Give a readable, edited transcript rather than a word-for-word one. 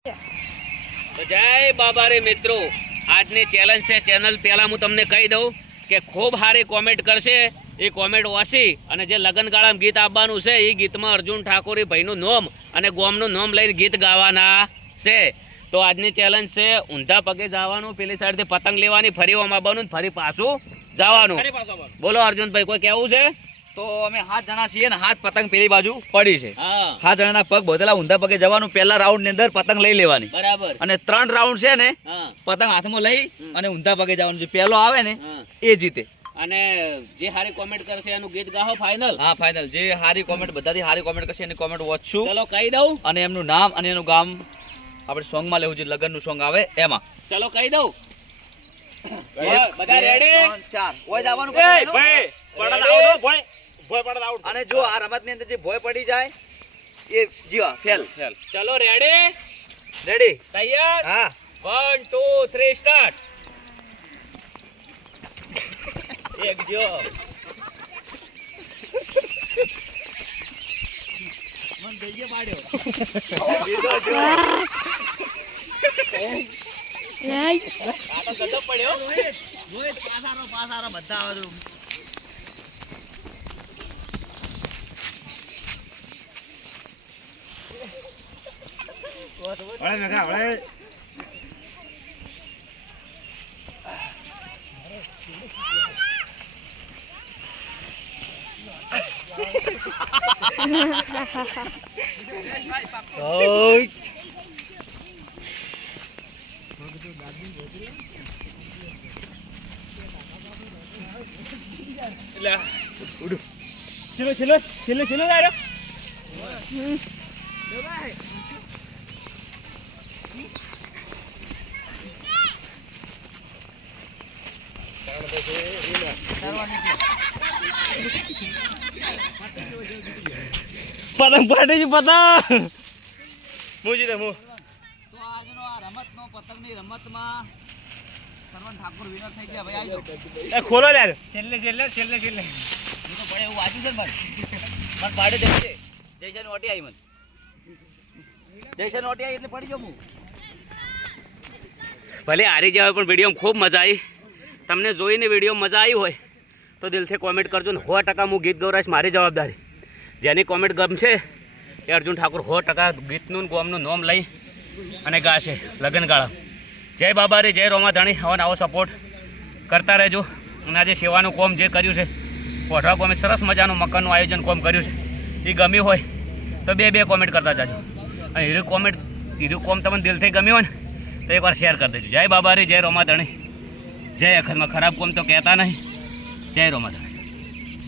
તો જય બાબા રે મિત્રો, આજની ચેલેન્જ છે. ચેનલ પહેલાં હું તમને કહી દઉં કે ખૂબ સારી કોમેન્ટ કરશે. એ કોમેન્ટ વાંચી અને જે લગ્નગાળામાં ગીત આપવાનું છે એ ગીતમાં અર્જુન ઠાકોરી ભાઈનું નોમ અને ગોમનું નોમ લઈને ગીત ગાવાના છે. તો આજની ચેલેન્જ છે ઊંધા પગે જવાનું, પેલી સાઈડથી પતંગ લેવાની, ફરી ઓમ આવવાનું, ફરી પાછું જવાનું. બોલો અર્જુનભાઈ, કોઈ કેવું છે? તો અમે 7 જણા છીએ ને 7 પતંગ પેલી બાજુ પડી છે. 7 જણાના પગ બોધેલા, ઊંધા પગે જવાનું. પહેલા રાઉન્ડ ની અંદર પતંગ લઈ લેવાની, બરાબર. અને 3 રાઉન્ડ છે ને પતંગ હાથમાં લઈ અને ઊંધા પગે જવાનું. જે પહેલો આવે ને એ જીતે. અને જે સારી કોમેન્ટ કરશે એનું ગીત ગાહો ફાઇનલ. હા ફાઇનલ. જે સારી કોમેન્ટ, બધાથી સારી કોમેન્ટ કરશે એની કોમેન્ટ વાંચશું. ચલો કહી દઉં, અને એમનું નામ અને એનું ગામ આપણે સોંગ માં લેવું, જે લગન નું સોંગ આવે એમાં. ચલો કહી દઉં. બધા રેડી? 4 ઓય જવાનું. અને જો આ રમત ની અંદર જે ભોય પડી જાય એ જીવા ફેલ. ચલો રેડી? રેડી? તૈયાર? હા. 1 2 3 સ્ટાર્ટ. એક જો મન દઈએ પાડ્યો. બીજો જો આ તો ગજબ પડ્યો. રોહિત પાસારો બધા આવે. ઓળે મેઘા ઓળે. ઓય લે ઉડો. છેલ્લે આયો. પતંગ પાડે છે પતંગ. મુજી દે મુ. તો આજનો આ રમતનો પતંગની રમતમાં સરવન ઠાકોર વિનર થઈ ગયા. ભાઈ આવજો. એ ખોલો યાર. છેલ્લે હું તો પડે એવું વાંચ્યું છે ને મને પાડે દેશે. જયસન ઓટી આવી મને. જયસન ઓટી આવી એટલે પડી જાઉં હું. ભલે હારી જાય પણ વિડીયોમાં ખૂબ મજા આવી. તમને જોઈને વિડીયો મજા આવી હોય તો દિલથી કોમેન્ટ કરજો ને 100% હું ગીત ગવરાઈશ. મારી જવાબદારી. જેની કોમેન્ટ ગમશે એ અર્જુન ઠાકોર 100% ગીતનું ગોમનું નોમ લઈ અને ગાશે લગ્નગાળા. જય બાબા રે, જય રોમાધણી. હવે આવો સપોર્ટ કરતા રહેજો. અને આજે સેવાનું કોમ જે કર્યું છે, કોઠવા કોમે સરસ મજાનું મકાનનું આયોજન કોમ કર્યું છે, એ ગમ્યું હોય તો બે કોમેન્ટ કરતા જાજો. અને હીરું કોમ તમને દિલથી ગમ્યું હોય ને તો એકવાર શેર કરી દેજો. જય બાબા રે, જય રોમાધણી. જય અખરમાં ખરાબ કોમ તો કહેતા નહીં. જય રોમાધણી.